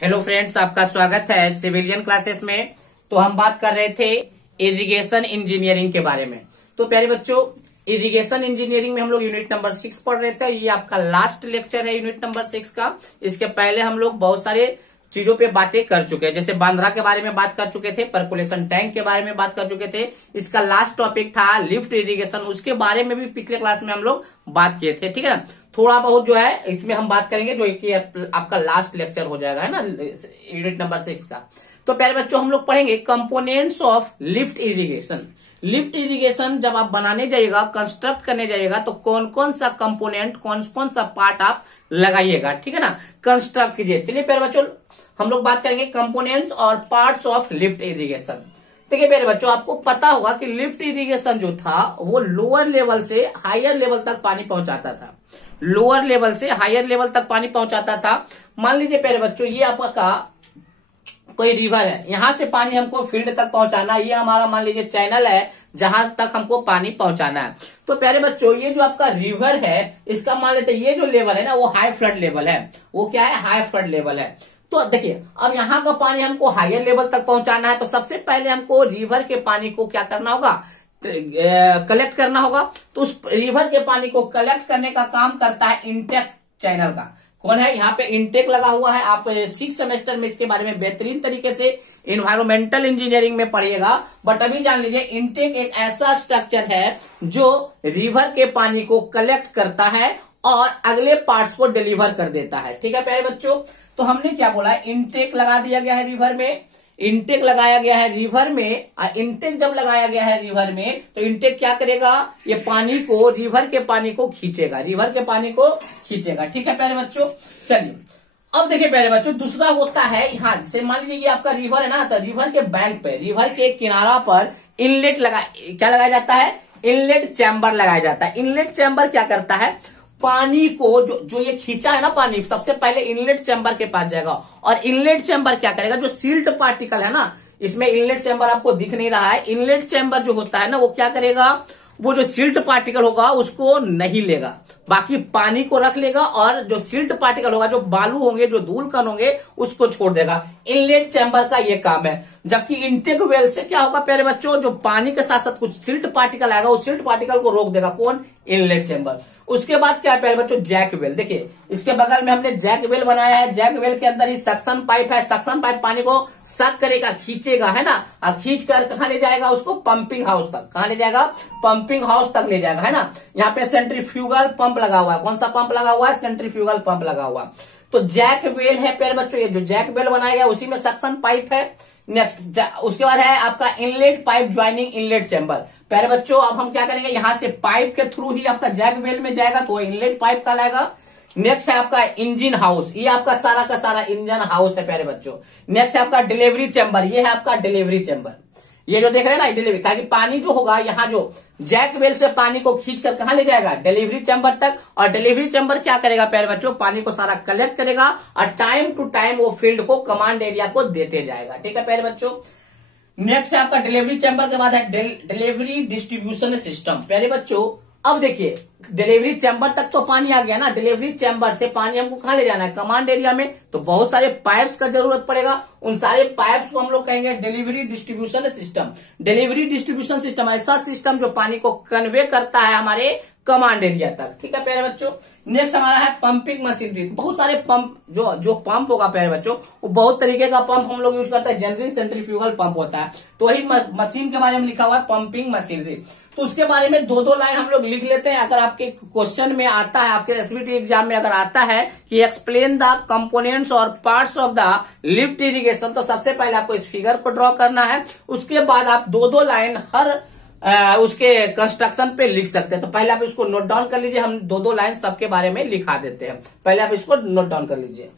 Hello friends, आपका स्वागत है सिविलियन क्लासेस में। तो हम बात कर रहे थे इरिगेशन इंजीनियरिंग के बारे में। तो प्यारे बच्चों, इरिगेशन इंजीनियरिंग में हम लोग यूनिट नंबर 6 पढ़ रहे थे। ये आपका लास्ट लेक्चर है यूनिट नंबर 6 का। इसके पहले हम लोग बहुत सारे चीजों पे बातें कर चुके हैं, जैसे बांद्रा के बारे में बात कर चुके थे, परकुलेशन टैंक के बारे में बात कर चुके थे। इसका लास्ट टॉपिक था लिफ्ट इरिगेशन, उसके बारे में भी पिछले क्लास में हम लोग बात किए थे। ठीक है ना, थोड़ा बहुत जो है इसमें हम बात करेंगे, जो कि आपका लास्ट लेक्चर हो जाएगा, है ना, यूनिट नंबर 6 का। तो प्यारे बच्चों, हम लोग पढ़ेंगे components of lift irrigation. Lift irrigation जब आप बनाने जाइएगा, कंस्ट्रक्ट करने जाइएगा, तो कौन कौन सा कंपोनेंट, कौन कौन सा पार्ट आप लगाइएगा, ठीक है ना, कंस्ट्रक्ट कीजिए। चलिए प्यारे बच्चों, हम लोग बात करेंगे कंपोनेंट्स और पार्ट्स ऑफ लिफ्ट इरिगेशन। देखिए प्यारे बच्चों, आपको पता होगा कि लिफ्ट इरिगेशन जो था वो लोअर लेवल से हायर लेवल तक पानी पहुंचाता था। लोअर लेवल से हायर लेवल तक पानी पहुंचाता था। मान लीजिए प्यारे बच्चों, ये आपका कोई रिवर है, यहां से पानी हमको फील्ड तक पहुंचाना, ये हमारा मान लीजिए चैनल है जहां तक हमको पानी पहुंचाना है। तो प्यारे बच्चों, ये जो आपका रिवर है, इसका मान लेते ये जो लेवल है ना, वो हाई फ्लड लेवल है। वो क्या है? हाई फ्लड लेवल है। तो देखिए, अब यहाँ का पानी हमको हायर लेवल तक पहुंचाना है, तो सबसे पहले हमको रिवर के पानी को क्या करना होगा? कलेक्ट करना होगा। तो उस रिवर के पानी को कलेक्ट करने का काम करता है इनटेक चैनल का। कौन है? यहाँ पे इनटेक लगा हुआ है। आप 6 सेमेस्टर में इसके बारे में बेहतरीन तरीके से इन्वायरमेंटल इंजीनियरिंग में पढ़िएगा। बट अभी जान लीजिए, इनटेक एक ऐसा स्ट्रक्चर है जो रिवर के पानी को कलेक्ट करता है और अगले पार्ट्स को डिलीवर कर देता है। ठीक है प्यारे बच्चों, तो हमने क्या बोला? इनटेक लगा दिया गया है रिवर में, इनटेक लगाया गया है रिवर में। इनटेक जब लगाया गया है रिवर में, तो इनटेक क्या करेगा? ये पानी को, रिवर के पानी को खींचेगा, रिवर के पानी को खींचेगा। ठीक है प्यारे बच्चों, चलिए अब देखिए प्यारे बच्चों, दूसरा होता है यहां से, मान लीजिए आपका रिवर है ना, तो रिवर के बैंक पे, रिवर के किनारा पर इनलेट क्या लगाया जाता है? इनलेट चैम्बर लगाया जाता है। इनलेट चैम्बर क्या करता है? पानी को जो ये खींचा है ना पानी, सबसे पहले इनलेट चैम्बर के पास जाएगा, और इनलेट चैम्बर क्या करेगा? जो सील्ड पार्टिकल है ना, इसमें इनलेट चैम्बर आपको दिख नहीं रहा है। इनलेट चैम्बर जो होता है ना, वो क्या करेगा? वो जो सिल्ट पार्टिकल होगा उसको नहीं लेगा, बाकी पानी को रख लेगा, और जो सिल्ट पार्टिकल होगा, जो बालू होंगे, जो धूल कण होंगे, उसको छोड़ देगा। इनलेट चैम्बर का ये काम है। जबकि इनटेक वेल से क्या होगा प्यारे बच्चों? जो पानी के साथ साथ कुछ सिल्ट पार्टिकल आएगा, उस सिल्ट पार्टिकल को रोक देगा। कौन? Inlet chamber. उसके बाद क्या है प्यारे बच्चों? Jack well. देखिए, इसके बगल में हमने जैक वेल बनाया है। जैक वेल के अंदर ही सक्शन पाइप है। सक्शन पाइप पानी को सक करेगा, खींचेगा, है ना, और खींच कर कहां ले जाएगा? उसको पंपिंग हाउस तक। कहां ले जाएगा? पंपिंग हाउस तक ले जाएगा, है ना। यहाँ पे सेंट्रीफ्यूगल पंप लगा हुआ है। कौन सा पंप लगा हुआ है? सेंट्रीफ्यूगल पंप लगा हुआ है। तो जैक वेल है प्यारे बच्चों, ये जो जैक वेल बनाया गया उसी में सक्शन पाइप है। नेक्स्ट, उसके बाद है आपका inlet pipe joining inlet chamber. प्यारे बच्चों, अब हम क्या करेंगे? यहां से पाइप के थ्रू ही आपका जैक वेल में जाएगा, तो इनलेट पाइप का लाएगा। नेक्स्ट है आपका इंजन हाउस, ये आपका सारा का सारा इंजन हाउस है प्यारे बच्चों। नेक्स्ट है आपका डिलीवरी चैम्बर, ये है आपका डिलीवरी चैम्बर। ये जो देख रहे हैं ना, डिलीवरी, ताकि पानी जो होगा, यहाँ जो जैक वेल से पानी को खींच कर कहां ले जाएगा? डिलीवरी चैम्बर तक। और डिलीवरी चैम्बर क्या करेगा प्यारे बच्चों? पानी को सारा कलेक्ट करेगा, और टाइम टू टाइम वो फील्ड को, कमांड एरिया को देते जाएगा। ठीक है प्यारे बच्चों। नेक्स्ट है आपका डिलीवरी चैम्बर के बाद है डिलीवरी डिस्ट्रीब्यूशन सिस्टम। प्यारे बच्चों, अब देखिए, डिलीवरी चैम्बर तक तो पानी आ गया ना, डिलीवरी चैम्बर से पानी हमको कहां ले जाना है? कमांड एरिया में। तो बहुत सारे पाइप्स का जरूरत पड़ेगा, उन सारे पाइप्स को हम लोग कहेंगे delivery distribution system. Delivery distribution system ऐसा सिस्टम जो पानी को कन्वे करता है हमारे कमांड एरिया तक। ठीक है प्यारे बच्चों। नेक्स्ट हमारा है पंपिंग मशीनरी। बहुत सारे पंप, जो पंप होगा प्यारे बच्चों, वो बहुत तरीके का पंप हम लोग यूज करते हैं। जनरली सेंट्रीफ्यूगल पंप होता है, तो वही मशीन के बारे में लिखा हुआ है पंपिंग मशीनरी। तो उसके बारे में 2-2 लाइन हम लोग लिख लेते हैं। अगर आपके क्वेश्चन में आता है, आपके एसबीटी एग्जाम में अगर आता है कि एक्सप्लेन द कंपोनेंट्स और parts of the lift irrigation, तो सबसे पहले आपको इस फिगर को ड्रॉ करना है। उसके बाद आप 2-2 लाइन हर उसके कंस्ट्रक्शन पे लिख सकते हैं। तो पहले आप इसको नोट डाउन कर लीजिए, हम 2-2 लाइन सबके बारे में लिखा देते हैं। पहले आप इसको नोट डाउन कर लीजिए।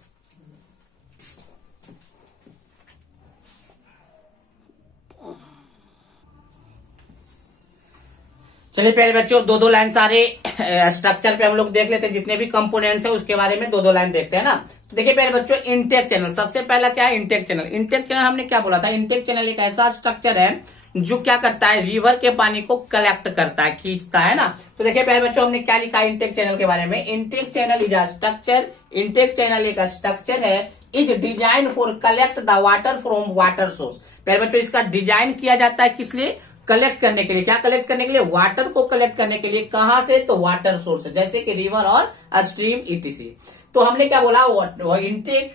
चलिए प्यारे बच्चों, 2-2 लाइन सारे स्ट्रक्चर पे हम लोग देख लेते हैं। जितने भी कंपोनेंट्स है उसके बारे में 2-2 लाइन देखते हैं ना। देखिए प्यारे बच्चों, इनटेक चैनल सबसे पहला क्या है, इनटेक चैनल। इनटेक चैनल हमने क्या बोला था, इनटेक चैनल एक ऐसा स्ट्रक्चर है जो क्या करता है, रिवर के पानी को कलेक्ट करता है, खींचता है ना। तो देखिए प्यारे बच्चों, हमने क्या लिखा है इनटेक चैनल के बारे में, intake channel is a structure, intake channel एक स्ट्रक्चर है, is design for collect the water from water source. प्यारे बच्चों, इसका डिजाइन किया जाता है किस लिए, कलेक्ट करने के लिए। क्या कलेक्ट करने के लिए, वाटर को कलेक्ट करने के लिए। कहां से, तो वाटर सोर्स, जैसे कि रिवर और स्ट्रीम ईटीसी। तो हमने क्या बोला, वो इनटेक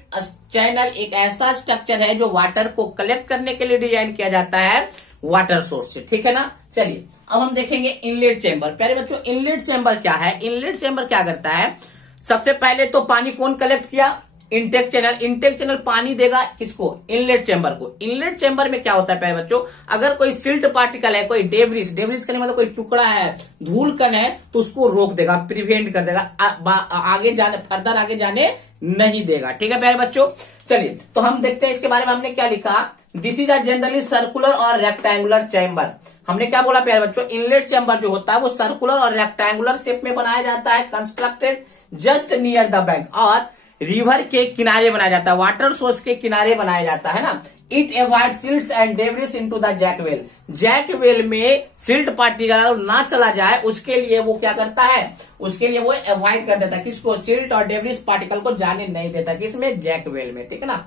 चैनल एक ऐसा स्ट्रक्चर है जो वाटर को कलेक्ट करने के लिए डिजाइन किया जाता है वाटर सोर्स से, ठीक है ना। चलिए अब हम देखेंगे इनलेट चेंबर। प्यारे बच्चों, इनलेट चेंबर क्या है, इनलेट चेंबर क्या करता है, सबसे पहले तो पानी कौन कलेक्ट किया, इनटेक चैनल। इनटेक चैनल पानी देगा किसको, इनलेट चेंबर को। इनलेट चेंबर में क्या होता है प्यारे बच्चों, अगर कोई सिल्ट पार्टिकल है, कोई डेब्रिस, डेब्रिस का मतलब कोई टुकड़ा है, धूल कण है, तो उसको रोक देगा, प्रिवेंट कर देगा, आगे जाने, फर्दर आगे जाने नहीं देगा, ठीक है प्यारे बच्चों। चलिए तो हम देखते हैं इसके बारे में हमने क्या लिखा, this is a generally circular और रेक्टेंगुलर चैम्बर। हमने क्या बोला प्यारे बच्चों, इनलेट चैम्बर जो होता है वो सर्कुलर और रेक्टेंगुलर शेप में बनाया जाता है, constructed just near the bank, और रिवर के किनारे बनाया जाता है, वाटर सोर्स के किनारे बनाया जाता है ना। It avoid silts and debris into the jack well, jack well में सिल्ट पार्टिकल ना चला जाए उसके लिए वो क्या करता है, उसके लिए वो अवॉइड कर देता है, किसको, सिल्ट और डेब्रिस पार्टिकल को जाने नहीं देता, किसमें, जैक वेल में, ठीक है ना।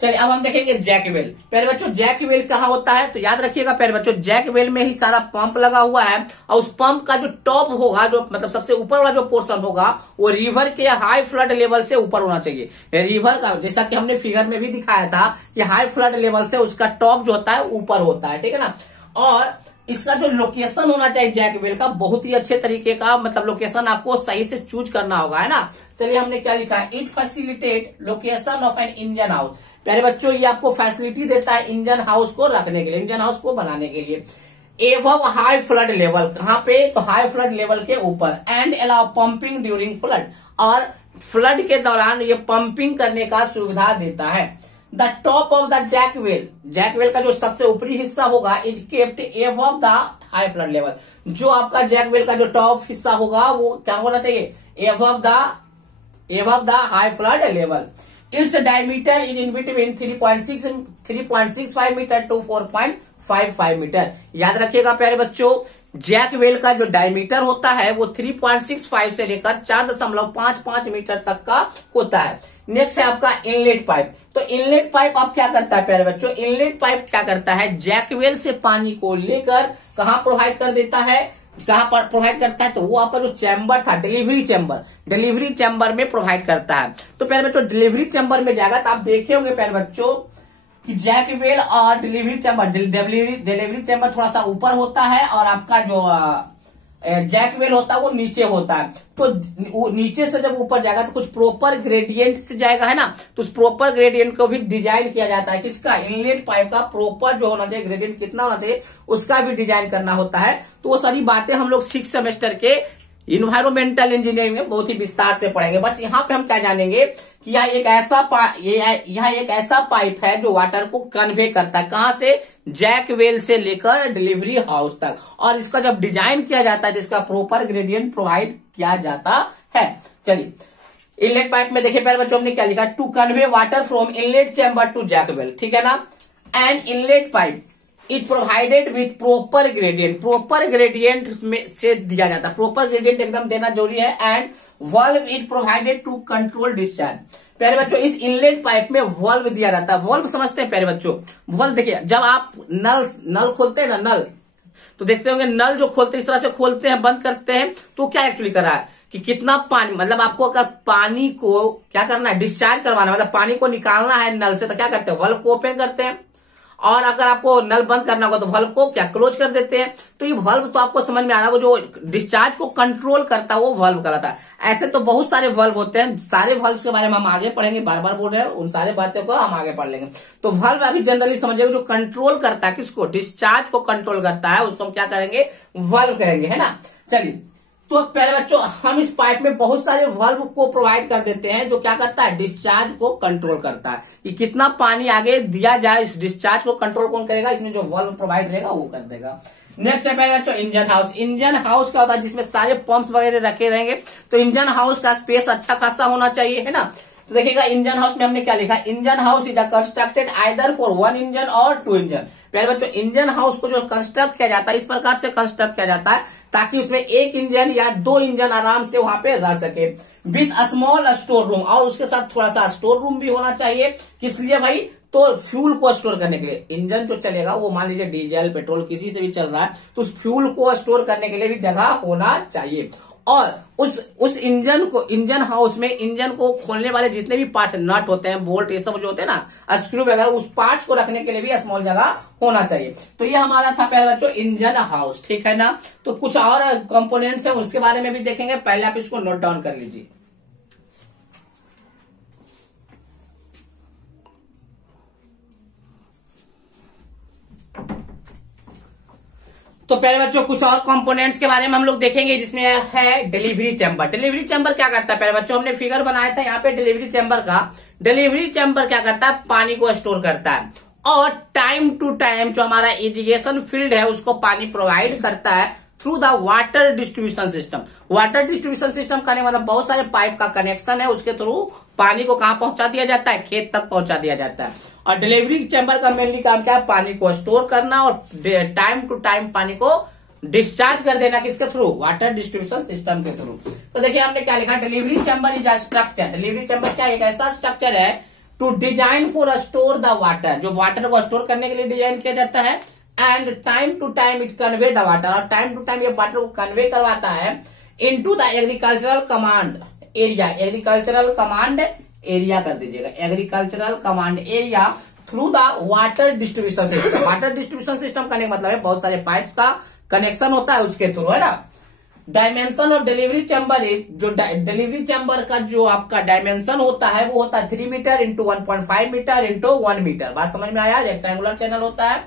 चलिए अब हम देखेंगे जैक वेल। प्यारे बच्चों, जैक वेल कहाँ होता है, तो याद रखिएगा प्यारे बच्चों, जैक वेल में ही सारा पंप लगा हुआ है, और उस पंप का जो टॉप होगा, जो मतलब सबसे ऊपर वाला जो पोर्शन होगा, वो रिवर के हाई फ्लड लेवल से ऊपर होना चाहिए। रिवर का, जैसा कि हमने फिगर में भी दिखाया था कि हाई फ्लड लेवल से उसका टॉप जो होता है ऊपर होता है, ठीक है ना। और इसका जो लोकेशन होना चाहिए जैक वेल का, बहुत ही अच्छे तरीके का, मतलब लोकेशन आपको सही से चूज करना होगा, है ना। चलिए हमने क्या लिखा है, it facilitate location of an engine house. प्यारे बच्चों, ये आपको फैसिलिटी देता है इंजन हाउस को रखने के लिए, इंजन हाउस को बनाने के लिए। एवव हाई फ्लड लेवल, कहां पे, तो हाई फ्लड लेवल के ऊपर। And allow pumping during flood, और फ्लड के दौरान ये पंपिंग करने का सुविधा देता है। The top of the jack well, jack well का जो सबसे ऊपरी हिस्सा होगा, is kept above the high flood level. जो आपका जैक वेल का जो टॉप हिस्सा होगा वो क्या होना चाहिए, above the high flood level. Its diameter is in between 3.65 metre to 4.55 metre. याद रखिएगा प्यारे बच्चों, जैक वेल का जो डायमीटर होता है वो 3.65 से लेकर 4.55 मीटर तक का होता है। नेक्स्ट है आपका इनलेट पाइप। तो इनलेट पाइप आप क्या करता है प्यारे बच्चों, इनलेट पाइप क्या करता है, जैक वेल से पानी को लेकर कहां प्रोवाइड कर देता है, कहां पर प्रोवाइड करता है, तो वो आपका जो चैम्बर था, डिलीवरी चैम्बर में प्रोवाइड करता है। तो प्यारे बच्चों, डिलीवरी चैम्बर में जाएगा तो आप देखे होंगे प्यारे बच्चों कि जैक वेल और डिलीवरी चैम्बर थोड़ा सा ऊपर होता है, और आपका जो जैक वेल होता है वो नीचे होता है। तो नीचे से जब ऊपर जाएगा तो कुछ प्रॉपर ग्रेडियंट से जाएगा, है ना। तो उस प्रॉपर ग्रेडियंट को भी डिजाइन किया जाता है, किसका, इनलेट पाइप का प्रॉपर जो होना चाहिए, ग्रेडियंट कितना होना चाहिए उसका भी डिजाइन करना होता है। तो वो सारी बातें हम लोग 6 सेमेस्टर के इन्वायरमेंटल इंजीनियरिंग में बहुत ही विस्तार से पढ़ेंगे। बस यहाँ पे हम क्या जानेंगे कि यह एक ऐसा पाइप है जो वाटर को कन्वे करता है, कहां से, जैक वेल से लेकर डिलीवरी हाउस तक। और इसका जब डिजाइन किया जाता है तो इसका प्रॉपर ग्रेडियंट प्रोवाइड किया जाता है। चलिए इनलेट पाइप में देखिए प्यारे बच्चों, हमने क्या लिखा, to convey water from inlet chamber to jack well, ठीक है ना। And inlet pipe it provided with proper gradient में से दिया जाता है, प्रॉपर ग्रेडियंट एकदम देना जरूरी है। And valve it provided to control discharge. प्यारे बच्चों, इस इनलेट पाइप में वॉल्व दिया जाता है। वॉल्व समझते हैं प्यारे बच्चों, वॉल्व देखिए, जब आप नल खोलते हैं ना, नल तो देखते होंगे, नल जो खोलते हैं इस तरह से खोलते हैं, बंद करते हैं, तो क्या एक्चुअली कर रहा है कि कितना पानी, मतलब आपको अगर पानी को क्या करना है, डिस्चार्ज करवाना, मतलब पानी को निकालना है नल से, तो क्या करते हैं, वॉल्व को ओपन करते हैं। और अगर आपको नल बंद करना होगा तो वॉल्व को क्या, क्लोज कर देते हैं। तो ये वॉल्व तो आपको समझ में आ रहा होगा, जो डिस्चार्ज को कंट्रोल करता है वो वॉल्व कहलाता है। ऐसे तो बहुत सारे वॉल्व होते हैं, सारे वॉल्व के बारे में हम आगे पढ़ेंगे, बार बार बोल रहे हैं, उन सारे बातों को हम आगे पढ़ लेंगे। तो वॉल्व अभी जनरली समझिएगा जो कंट्रोल करता है, किसको, डिस्चार्ज को कंट्रोल करता है, उसको हम क्या करेंगे, वॉल्व कहेंगे, है ना। चलिए तो प्यारे बच्चों, हम इस पाइप में बहुत सारे वॉल्व को प्रोवाइड कर देते हैं जो क्या करता है, डिस्चार्ज को कंट्रोल करता है कि कितना पानी आगे दिया जाए। इस डिस्चार्ज को कंट्रोल कौन करेगा, इसमें जो वॉल्व प्रोवाइड रहेगा वो कर देगा। नेक्स्ट है प्यारे बच्चों इंजन हाउस। इंजन हाउस क्या होता है, जिसमें सारे पंप्स वगैरह रखे रहेंगे। तो इंजन हाउस का स्पेस अच्छा खासा होना चाहिए, है ना। तो देखिएगा इंजन हाउस में हमने क्या लिखा, engine house is constructed either for 1 engine और 2 इंजन। प्यारे बच्चों इंजन हाउस को जो कंस्ट्रक्ट किया जाता है इस प्रकार से कंस्ट्रक्ट किया जाता है ताकि उसमें 1 इंजन या 2 इंजन आराम से वहां पे रह सके, विथ स्मॉल स्टोर रूम, और उसके साथ थोड़ा सा स्टोर रूम भी होना चाहिए। किस लिए भाई, तो फ्यूल को स्टोर करने के लिए। इंजन जो चलेगा वो मान लीजिए डीजल पेट्रोल किसी से भी चल रहा है, तो उस फ्यूल को स्टोर करने के लिए भी जगह होना चाहिए। और उस इंजन को, इंजन हाउस में इंजन को खोलने वाले जितने भी पार्ट्स, नट होते हैं, बोल्ट, ये सब जो होते हैं ना, स्क्रू वगैरह, उस पार्ट्स को रखने के लिए भी स्मॉल जगह होना चाहिए। तो ये हमारा था पहले बच्चों इंजन हाउस, ठीक है ना। तो कुछ और कंपोनेंट्स है उसके बारे में भी देखेंगे, पहले आप इसको नोट डाउन कर लीजिए। तो पहले बच्चों कुछ और कंपोनेंट्स के बारे में हम लोग देखेंगे, जिसमें है डिलीवरी चैम्बर। डिलीवरी चैम्बर क्या करता है, पहले बच्चों हमने फिगर बनाया था यहाँ पे डिलीवरी चैम्बर का। डिलीवरी चैम्बर क्या करता है, पानी को स्टोर करता है और टाइम टू टाइम जो हमारा इरिगेशन फील्ड है उसको पानी प्रोवाइड करता है through the water distribution system. Water distribution system का मतलब बहुत सारे पाइप का कनेक्शन है, उसके थ्रू पानी को कहां पहुंचा दिया जाता है, खेत तक पहुंचा दिया जाता है। और डिलीवरी चैम्बर का मेनली काम क्या है, पानी को स्टोर करना और टाइम टू टाइम पानी को डिस्चार्ज कर देना, किसके थ्रू, वाटर डिस्ट्रीब्यूशन सिस्टम के थ्रू। तो देखिए हमने क्या लिखा, delivery chamber is a structure. Delivery chamber क्या, एक ऐसा स्ट्रक्चर है to design for store the water, जो वाटर को स्टोर करने के लिए डिजाइन किया जाता है। And time to time it convey the water, और टाइम टू टाइम ये वाटर को कन्वे करवाता है into the agricultural command area. Agricultural command area कर दीजिएगा, agricultural command area through the water distribution system. Water distribution system का मतलब है बहुत सारे पाइप्स का कनेक्शन होता है उसके थ्रू, है ना। डायमेंशन ऑफ डिलीवरी चैम्बर, जो डिलीवरी चैम्बर का जो आपका डायमेंशन होता है वो होता है 3 metre into 1.5 metre into 1 metre. बात समझ में आया, रेक्टेंगुलर चैनल होता है।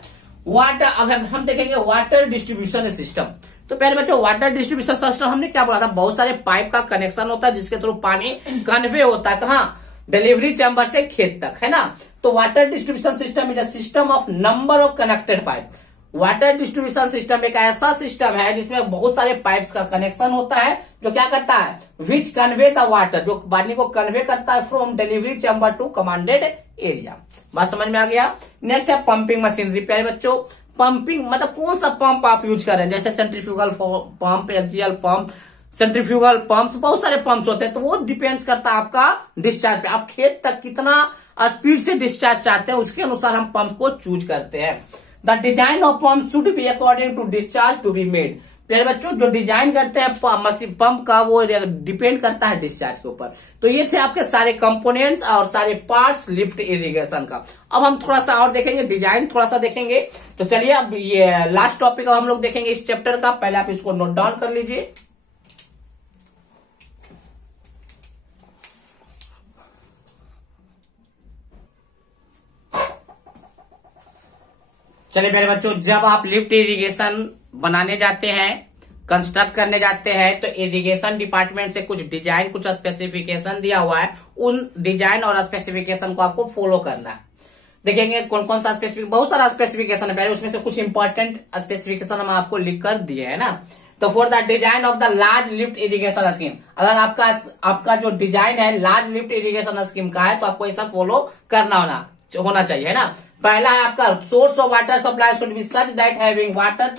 वाटर, अब हम देखेंगे वाटर डिस्ट्रीब्यूशन सिस्टम। तो पहले बच्चों वाटर डिस्ट्रीब्यूशन सिस्टम हमने क्या बोला था, बहुत सारे पाइप का कनेक्शन होता है जिसके थ्रू पानी कन्वे होता है, कहां, डिलीवरी चैम्बर से खेत तक, है ना। तो water distribution system is a system of number of connected pipe. Water distribution system एक ऐसा सिस्टम है जिसमें बहुत सारे पाइप्स का कनेक्शन होता है, जो क्या करता है, विच कन्वे द वाटर, जो पानी को कन्वे करता है from delivery chamber to commanded area. बात समझ में आ गया। नेक्स्ट है पंपिंग मशीनरी। प्यारे बच्चों पंपिंग मतलब कौन सा पंप आप यूज कर रहे हैं, जैसे centrifugal pump, axial pump, centrifugal pumps, बहुत सारे पंप्स होते हैं। तो वो डिपेंड्स करता है आपका डिस्चार्ज पे, आप खेत तक कितना स्पीड से डिस्चार्ज चाहते हैं उसके अनुसार हम पंप को चूज करते हैं। The design of pump should be according to discharge to be made. प्यारे बच्चों जो डिजाइन करते हैं पंप का वो डिपेंड करता है डिस्चार्ज के ऊपर। तो ये थे आपके सारे कंपोनेंट्स और सारे पार्ट्स लिफ्ट इरिगेशन का। अब हम थोड़ा सा और देखेंगे, डिजाइन थोड़ा सा देखेंगे। तो चलिए अब ये लास्ट टॉपिक हम लोग देखेंगे इस चैप्टर का, पहले आप इसको नोट डाउन कर लीजिए। चलिए मेरे बच्चों, जब आप लिफ्ट इरिगेशन बनाने जाते हैं, कंस्ट्रक्ट करने जाते हैं, तो इरिगेशन डिपार्टमेंट से कुछ डिजाइन, कुछ स्पेसिफिकेशन दिया हुआ है, उन डिजाइन और स्पेसिफिकेशन को आपको फॉलो करना है। देखेंगे कौन कौन सा स्पेसिफिक, बहुत सारा स्पेसिफिकेशन है, पहले उसमें से कुछ इंपॉर्टेंट स्पेसिफिकेशन हम आपको लिख कर दिए है ना। तो for the design of the large lift irrigation scheme, अगर आपका जो डिजाइन है लार्ज लिफ्ट इरिगेशन स्कीम का है तो आपको ऐसा फॉलो करना होना चाहिए, है ना। पहला है आपका source of water supply should be such that having water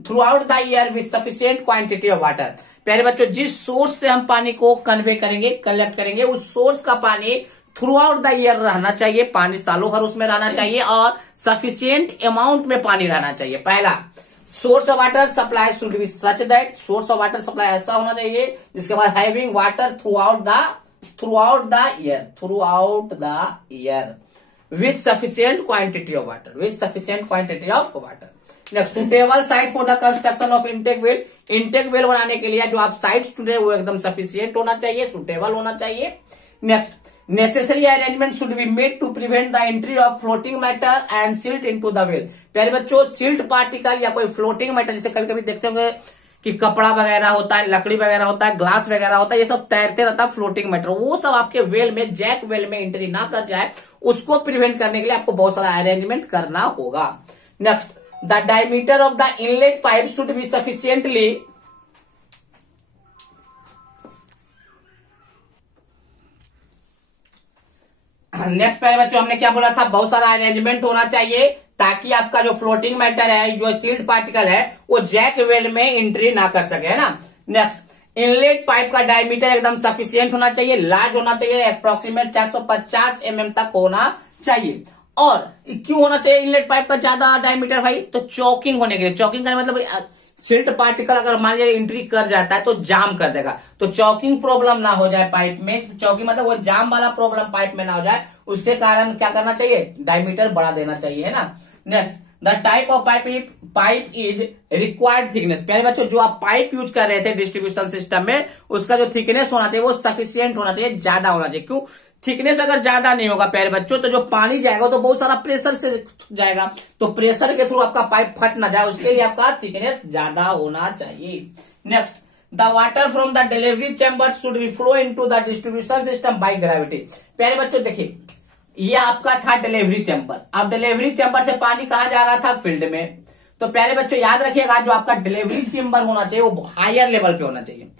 through out the year with sufficient quantity of water. प्यारे बच्चों जिस सोर्स से हम पानी को कन्वे करेंगे, कलेक्ट करेंगे, उस सोर्स का पानी थ्रू आउट द ईयर रहना चाहिए, पानी सालों भर उसमें रहना चाहिए और सफिशिएंट अमाउंट में पानी रहना चाहिए। पहला source of water supply should be such that, source of water supply ऐसा होना चाहिए जिसके बाद having water through out the year with sufficient quantity of water, Next, suitable site for the construction of intake well. intake well बनाने के लिए जो आप साइट चुने वो एकदम sufficient होना चाहिए, suitable होना चाहिए। Next, necessary arrangement should be made to prevent the entry of floating matter and silt into the well. प्यारे बच्चों silt particle या कोई floating matter, जिसे कभी कभी देखते होंगे कि कपड़ा वगैरह होता है, लकड़ी वगैरह होता है, ग्लास वगैरह होता है, ये सब तैरते रहता है फ्लोटिंग मैटर, वो सब आपके वेल में, जैक वेल में एंट्री ना कर जाए, उसको प्रिवेंट करने के लिए आपको बहुत सारा अरेंजमेंट करना होगा। Next, the diameter of the inlet pipe should be sufficiently next प्यारे बच्चों हमने क्या बोला था, बहुत सारा अरेंजमेंट होना चाहिए ताकि आपका जो फ्लोटिंग मैटर है, जो सील्ड पार्टिकल है, वो जैक वेल में एंट्री ना कर सके, है ना। नेक्स्ट, इनलेट पाइप का डायमीटर एकदम सफिशियंट होना चाहिए, लार्ज होना चाहिए, अप्रोक्सीमेट 450 mm तक होना चाहिए। और क्यों होना चाहिए इनलेट पाइप का ज्यादा डायमीटर भाई, तो चॉकिंग होने के लिए। चॉकिंग का मतलब सिल्ट पार्टिकल अगर मान लीजिए एंट्री कर जाता है तो जाम कर देगा, तो चॉकिंग प्रॉब्लम ना हो जाए पाइप में। चॉकिंग मतलब वो जाम वाला प्रॉब्लम पाइप में ना हो जाए, उसके कारण क्या करना चाहिए, डायमीटर बढ़ा देना चाहिए, है ना। Next, the type of pipe is required thickness. प्यारे बच्चों जो आप पाइप यूज कर रहे थे डिस्ट्रीब्यूशन सिस्टम में, उसका जो थिकनेस होना चाहिए वो सफिशियंट होना चाहिए, ज्यादा होना चाहिए। क्यों, थिकनेस अगर ज्यादा नहीं होगा प्यारे बच्चों, तो जो पानी जाएगा तो बहुत सारा प्रेशर से जाएगा, तो प्रेशर के थ्रू आपका पाइप फट ना जाए, उसके लिए आपका थिकनेस ज्यादा होना चाहिए। Next, the water from the delivery chamber should be flow into the distribution system by gravity. प्यारे बच्चों देखिए, ये आपका था डिलीवरी चैम्बर। अब डिलीवरी चैम्बर से पानी कहाँ जा रहा था, फील्ड में। तो प्यारे बच्चों याद रखिएगा, जो आपका डिलीवरी चैम्बर होना चाहिए वो हायर लेवल पे होना चाहिए,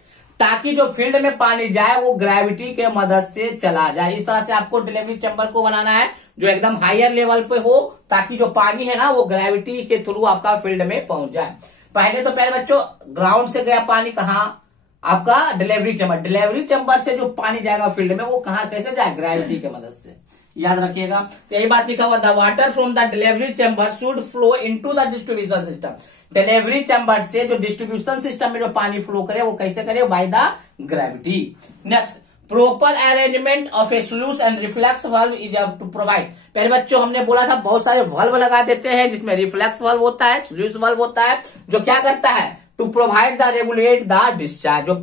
ताकि जो फील्ड में पानी जाए वो ग्रेविटी के मदद से चला जाए। इस तरह से आपको डिलीवरी चैम्बर को बनाना है, जो एकदम हायर लेवल पे हो, ताकि जो पानी है ना वो ग्रेविटी के थ्रू आपका फील्ड में पहुंच जाए। पहले तो प्यारे बच्चों ग्राउंड से गया पानी कहाँ, आपका डिलीवरी चैम्बर। डिलीवरी चैम्बर से जो पानी जाएगा फील्ड में वो कहाँ कैसे जाए, ग्रेविटी के मदद से, याद रखिएगा। तो यही बात लिखा हुआ, the water from the delivery chamber should flow into the distribution system. Delivery chamber से जो डिस्ट्रीब्यूशन सिस्टम में जो पानी फ्लो करे वो कैसे करे, by the gravity. Next, proper arrangement of a sluice and reflex valve is to provide. पहले बच्चों हमने बोला था बहुत सारे वाल्व लगा देते हैं, जिसमें रिफ्लेक्स वाल्व होता है, स्लूस वाल्व होता है, जो क्या करता है, to provide the regulate the discharge, जो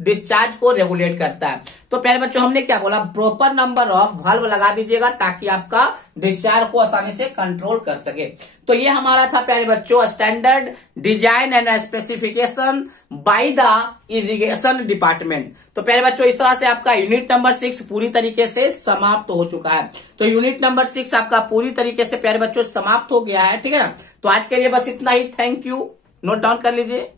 डिस्चार्ज को रेगुलेट करता है। तो प्यारे बच्चों हमने क्या बोला, प्रॉपर नंबर ऑफ वाल्व लगा दीजिएगा ताकि आपका डिस्चार्ज को आसानी से कंट्रोल कर सके। तो ये हमारा था प्यारे बच्चों standard design and specification by the irrigation department. तो प्यारे बच्चों इस तरह से आपका यूनिट नंबर 6 पूरी तरीके से समाप्त हो चुका है। तो यूनिट नंबर 6 आपका पूरी तरीके से प्यारे बच्चों समाप्त हो गया है, ठीक है ना। तो आज के लिए बस इतना ही, थैंक यू, नोट डाउन कर लीजिए।